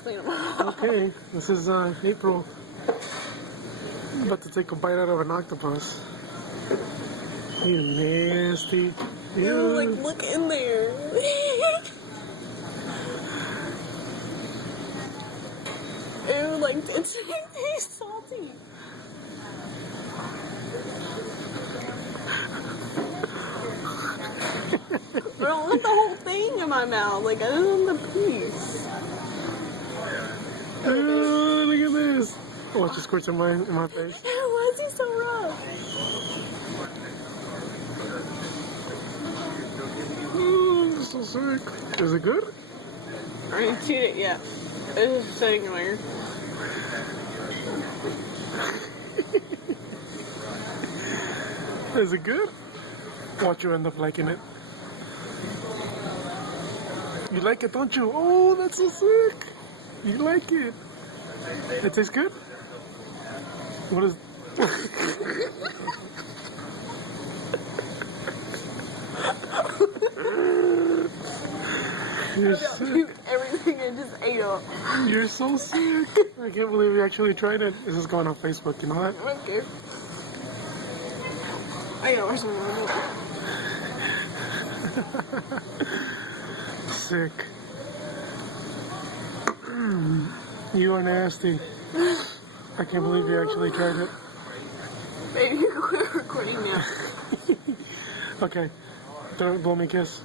clean them off. Okay, this is April. About to take a bite out of an octopus. You nasty. Ew, like, look in there. Ew, like, it's salty. I don't want the whole thing in my mouth. Like, I just want the piece. Oh, look at this. Watch it squirt in my face. Why is he so rough? Oh, this is so sick. Is it good? I didn't see it yet. It's just sitting there. Is it good? Watch you end up liking it. You like it, don't you? Oh, that's so sick. You like it. It tastes good? What is... You're sick. Everything I just ate up. You're so sick. I can't believe you actually tried it. This is going on Facebook, you know that? I don't care. I gotta watch some Sick. You are nasty. I can't believe you actually tried it. Baby, quit recording now. Okay. Blow me a kiss.